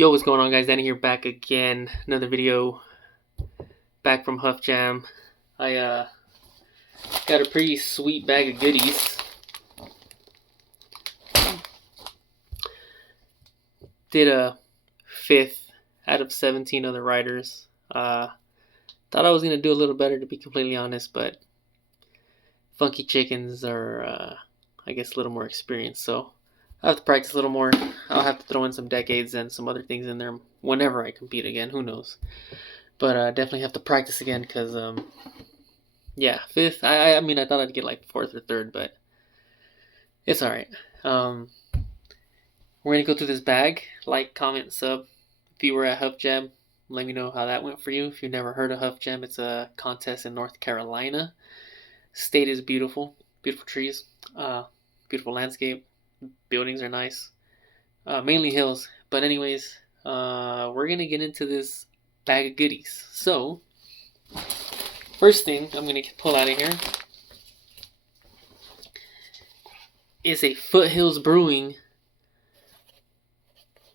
Yo, what's going on, guys? Danny here, back again. Another video, back from Huff Jam. I got a pretty sweet bag of goodies. Did a 5th out of 17 other riders. Thought I was gonna do a little better, to be completely honest, but Funky Chickens are, I guess, a little more experienced, so I have to practice a little more. I'll have to throw in some decades and some other things in there whenever I compete again. Who knows? But definitely have to practice again because, yeah, 5th. I mean, I thought I'd get like 4th or 3rd, but it's all right. We're gonna go through this bag. Like, comment, sub. If you were at Huff Jam, let me know how that went for you. If you've never heard of Huff Jam, it's a contest in North Carolina. State is beautiful, beautiful trees, beautiful landscape. Buildings are nice, mainly hills. But anyways, we're gonna get into this bag of goodies. So, first thing I'm gonna pull out of here is a Foothills Brewing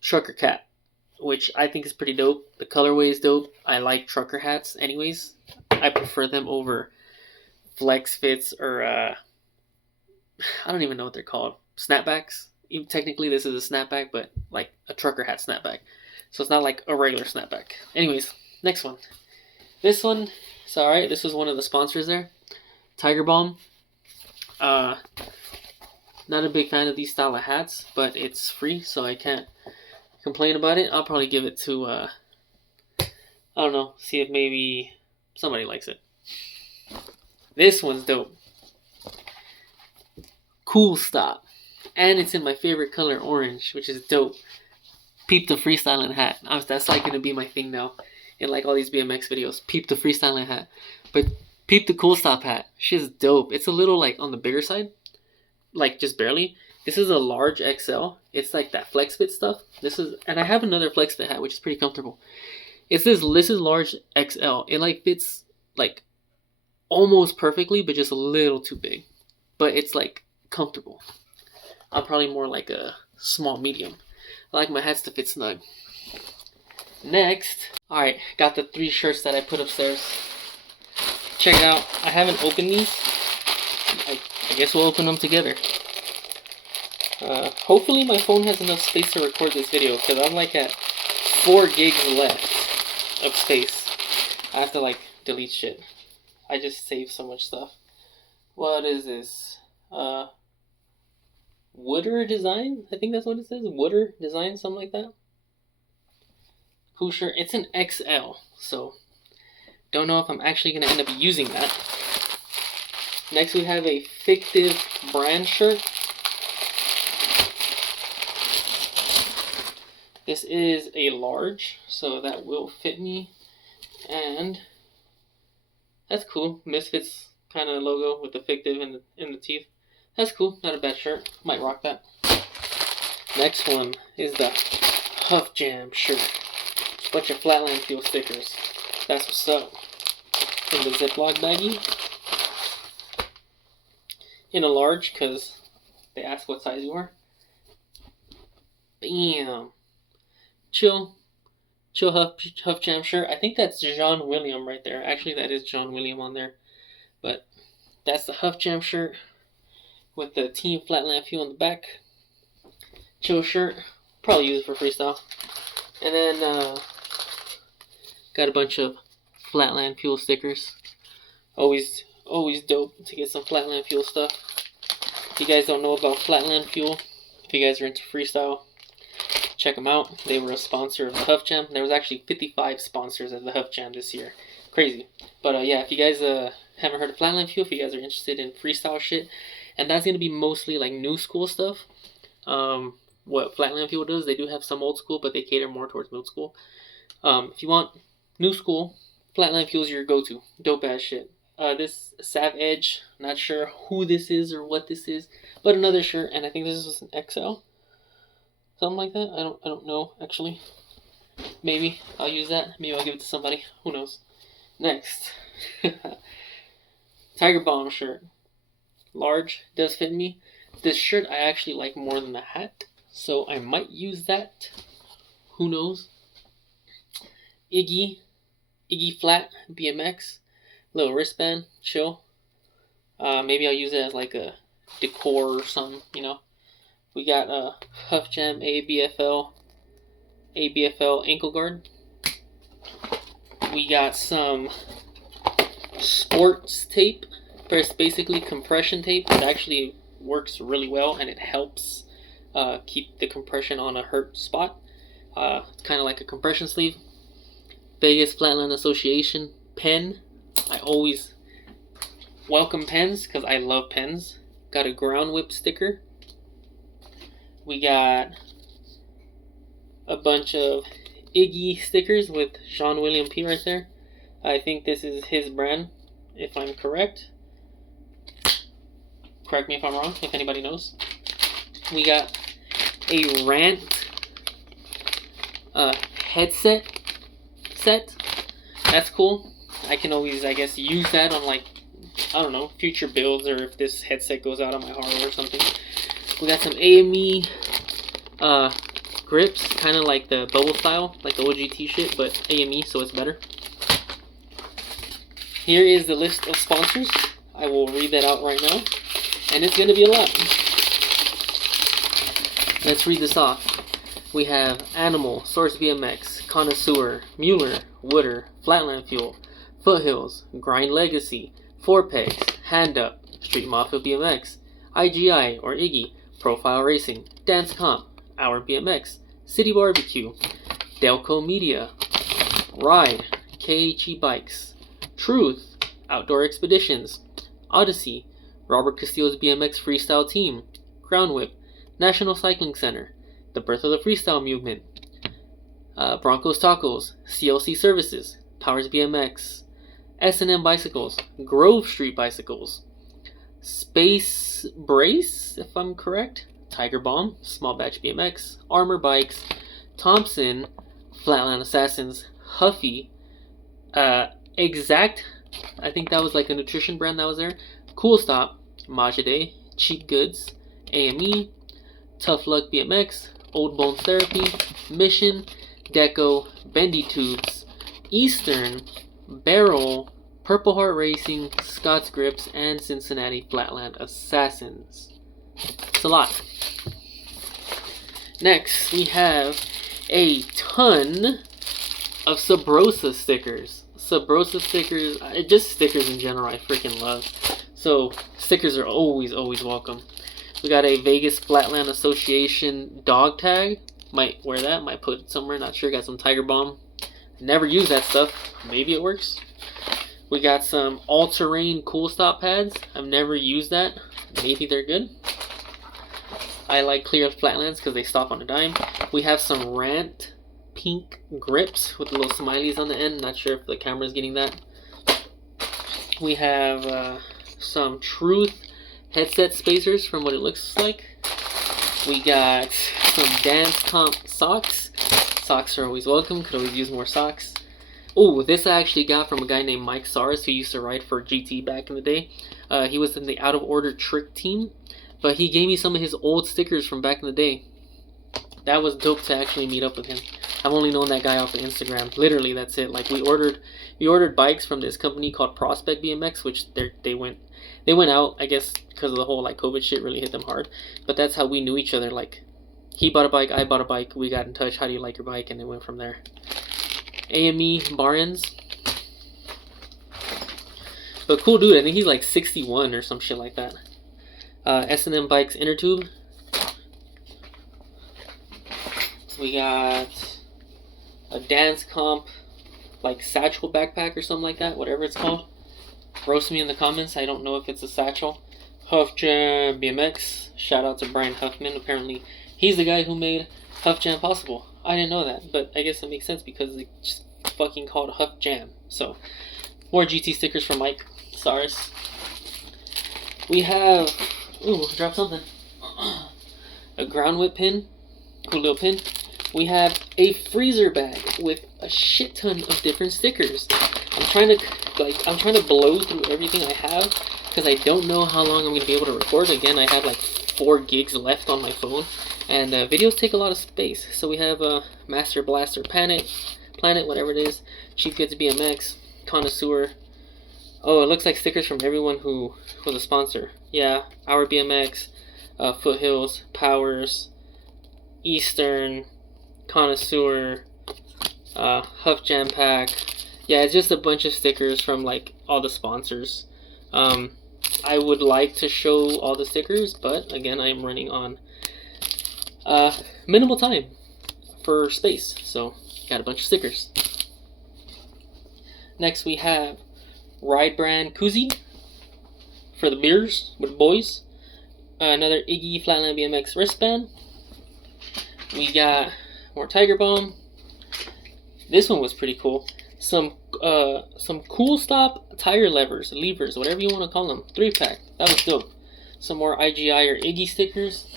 trucker cap, which I think is pretty dope. The colorway is dope. I like trucker hats anyways. I prefer them over flex fits or I don't even know what they're called. Snapbacks. Even technically this is a snapback, but like a trucker hat snapback. So it's not like a regular snapback. Anyways, next one. This one, it's alright. This was one of the sponsors there. Tiger Balm. Not a big fan of these style of hats, but it's free, so I can't complain about it. I'll probably give it to, I don't know, see if maybe somebody likes it. This one's dope. Cool Stop. And it's in my favorite color, orange, which is dope. Peep the freestyling hat. That's like going to be my thing now in like all these BMX videos. Peep the freestyling hat. But peep the Cool Stop hat. Shit's dope. It's a little like on the bigger side. Like just barely. This is a large XL. It's like that flex fit stuff. And I have another flex fit hat, which is pretty comfortable. This is large XL. It like fits like almost perfectly, but just a little too big. But it's like comfortable. I'm probably more like a small medium. I like my hats to fit snug. Next, alright, got the 3 shirts that I put upstairs. Check it out. I haven't opened these. I guess we'll open them together. Hopefully my phone has enough space to record this video, because I'm like at 4 gigs left of space. I have to like delete shit. I just saved so much stuff. What is this? Wooder Design? I think that's what it says. Wooder Design, something like that. Cool shirt. It's an XL, so don't know if I'm actually going to end up using that. Next we have a Fictive brand shirt. This is a large, so that will fit me. And that's cool. Misfits kind of logo with the Fictive in the teeth. That's cool. Not a bad shirt. Might rock that. Next one is the Huff Jam shirt. Bunch of Flatland Fuel stickers. That's what's up. In the Ziploc baggie. In a large, because they asked what size you are. Bam. Chill Huff Jam shirt. I think that's John William right there. Actually, that is John William on there. But that's the Huff Jam shirt with the Team Flatland Fuel on the back. Chill shirt. Probably use it for freestyle. And then got a bunch of Flatland Fuel stickers. Always dope to get some Flatland Fuel stuff. If you guys don't know about Flatland Fuel, if you guys are into freestyle, check them out. They were a sponsor of the Huff Jam. There was actually 55 sponsors of the Huff Jam this year. Crazy. But yeah, if you guys haven't heard of Flatland Fuel, if you guys are interested in freestyle shit, and that's going to be mostly like new school stuff. What Flatland Fuel does, they do have some old school, but they cater more towards middle school. If you want new school, Flatland Fuel is your go-to. Dope ass shit. This Sav Edge, not sure who this is or what this is, but another shirt, and I think this is an XL. Something like that. I don't know actually. Maybe I'll use that. Maybe I'll give it to somebody. Who knows? Next, Tiger Balm shirt. Large, does fit me. This shirt I actually like more than the hat, so I might use that. Who knows? Iggy Flat BMX. Little wristband. Chill. Maybe I'll use it as like a decor or something, you know. We got a Huff Jam ABFL ankle guard. We got some sports tape. It's basically compression tape. It actually works really well and it helps keep the compression on a hurt spot. It's kind of like a compression sleeve. Vegas Flatland Association pen. I always welcome pens because I love pens. Got a ground whip sticker. We got a bunch of Iggy stickers with Jean William P right there. I think this is his brand, if I'm correct. Correct me if I'm wrong, if anybody knows. We got a Rant headset set. That's cool. I can always, I guess, use that on, like, I don't know, future builds, or if this headset goes out on my hardware or something. We got some AME grips, kind of like the bubble style, like the OGT shit, but AME, so it's better. Here is the list of sponsors. I will read that out right now, and it's going to be a lot. Let's read this off. We have Animal, Source BMX, Connoisseur, Mueller, Wooder, Flatland Fuel, Foothills, Grind Legacy, Four Pegs, Hand Up, Street Mafia BMX, IGI or Iggy, Profile Racing, Dance Comp, Our BMX, City Barbecue, Delco Media, Ride, KHE Bikes, Truth, Outdoor Expeditions, Odyssey, Robert Castillo's BMX Freestyle Team, Ground Whip, National Cycling Center, The Birth of the Freestyle Movement, Broncos Tacos, CLC Services, Powers BMX, S&M Bicycles, Grove Street Bicycles, Space Brace, if I'm correct, Tiger Bomb, Small Batch BMX, Armor Bikes, Thompson, Flatland Assassins, Huffy, Exact, I think that was like a nutrition brand that was there, Cool Stop, Majide, Cheap Goods, AME, Tough Luck BMX, Old Bones Therapy, Mission, Deco, Bendy Tubes, Eastern, Barrel, Purple Heart Racing, Scott's Grips, and Cincinnati Flatland Assassins. It's a lot. Next, we have a ton of Sabrosa stickers. Sabrosa stickers, just stickers in general, I freaking love. So, stickers are always welcome. We got a Vegas Flatland Association dog tag. Might wear that, might put it somewhere, not sure. Got some Tiger Bomb. Never use that stuff. Maybe it works. We got some all-terrain Cool Stop pads. I've never used that. Maybe they're good. I like clear Flatlands because they stop on a dime. We have some Rant pink grips with little smileys on the end. Not sure if the camera's getting that. We have some Truth headset spacers from what it looks like. We got some Dance Comp socks. Socks are always welcome. Could always use more socks. Oh, this I actually got from a guy named Mike Saris who used to ride for GT back in the day. He was in the Out of Order Trick team, but he gave me some of his old stickers from back in the day. That was dope to actually meet up with him. I've only known that guy off of Instagram. Literally, that's it. Like we ordered bikes from this company called Prospect BMX, which they went out, I guess, because of the whole like COVID shit really hit them hard. But that's how we knew each other. Like he bought a bike, I bought a bike, we got in touch. How do you like your bike? And it went from there. AME bar ends. But cool dude, I think he's like 61 or some shit like that. S&M Bikes inner tube. We got a Dance Comp like satchel backpack or something like that, whatever it's called. Roast me in the comments, I don't know if it's a satchel. Huff Jam BMX. Shout out to Brian Huffman. Apparently he's the guy who made Huff Jam possible. I didn't know that, but I guess it makes sense because they just fucking called Huff Jam. So, more GT stickers from Mike Saris. We have, ooh, drop something. A ground whip pin, cool little pin. We have a freezer bag with a shit ton of different stickers. I'm trying to blow through everything I have because I don't know how long I'm gonna be able to record. Again, I have like 4 gigs left on my phone, And videos take a lot of space. So we have a Master Blaster Planet, whatever it is. Chief Gets BMX, Connoisseur. Oh, it looks like stickers from everyone who was a sponsor. Yeah, Our BMX, Foothills, Powers, Eastern, Connoisseur, Huff Jam Pack. Yeah, it's just a bunch of stickers from like all the sponsors. I would like to show all the stickers, but again, I am running on minimal time for space, so got a bunch of stickers. Next we have Ride Brand Koozie for the beers with the boys. Another Iggy Flatland BMX wristband. We got more Tiger Balm. This one was pretty cool. Some Cool Stop tire levers, whatever you want to call them. 3-pack. That was dope. Some more IGI or Iggy stickers.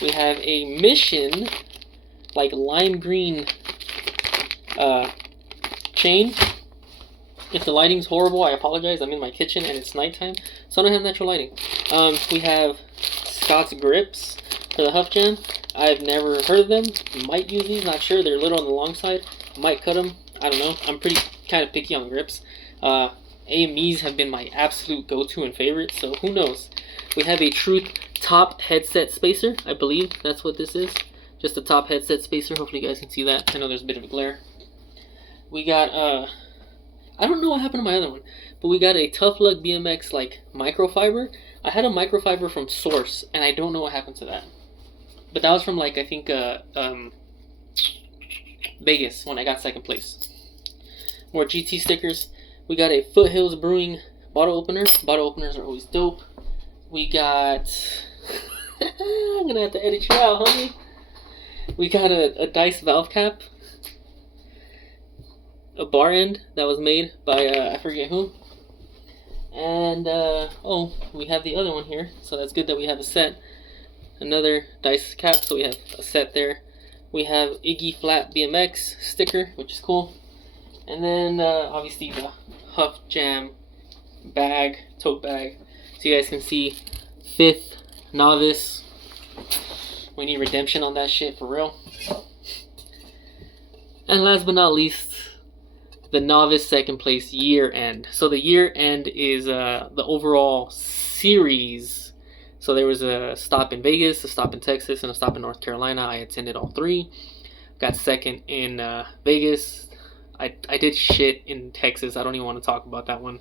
We have a Mission, like lime green chain. If the lighting's horrible, I apologize. I'm in my kitchen and it's nighttime, so I don't have natural lighting. We have Scott's grips for the Huff Jam. I've never heard of them. Might use these, not sure. They're a little on the long side. Might cut them. I don't know. I'm pretty kind of picky on grips. AMEs have been my absolute go-to and favorite, so who knows. We have a Truth top headset spacer. I believe that's what this is. Just a top headset spacer. Hopefully you guys can see that. I know there's a bit of a glare. We got, I don't know what happened to my other one, but we got a Tough Luck BMX like microfiber. I had a microfiber from Source, and I don't know what happened to that. But that was from like, I think, Vegas when I got second place. More GT stickers. We got a Foothills Brewing bottle opener. Bottle openers are always dope. We got... I'm gonna have to edit you out, homie. We got a Dice valve cap. A bar end that was made by, I forget who. And, oh, we have the other one here. So that's good that we have a set. Another Dice cap, so we have a set there. We have Iggy Flat BMX sticker, which is cool. And then, obviously, the Huff Jam bag, tote bag. So you guys can see 5th Novice. We need redemption on that shit for real. And last but not least, the Novice second place year end. So the year end is the overall series. So there was a stop in Vegas, a stop in Texas, and a stop in North Carolina. I attended all 3. Got second in Vegas. I did shit in Texas. I don't even want to talk about that one.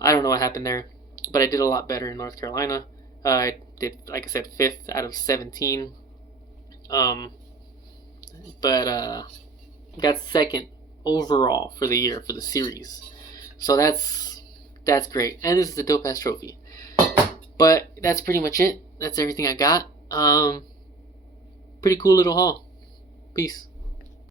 I don't know what happened there. But I did a lot better in North Carolina. I did, like I said, 5th out of 17. But got second overall for the year for the series. So that's great. And this is a dope ass trophy. But that's pretty much it. That's everything I got. Pretty cool little haul. Peace.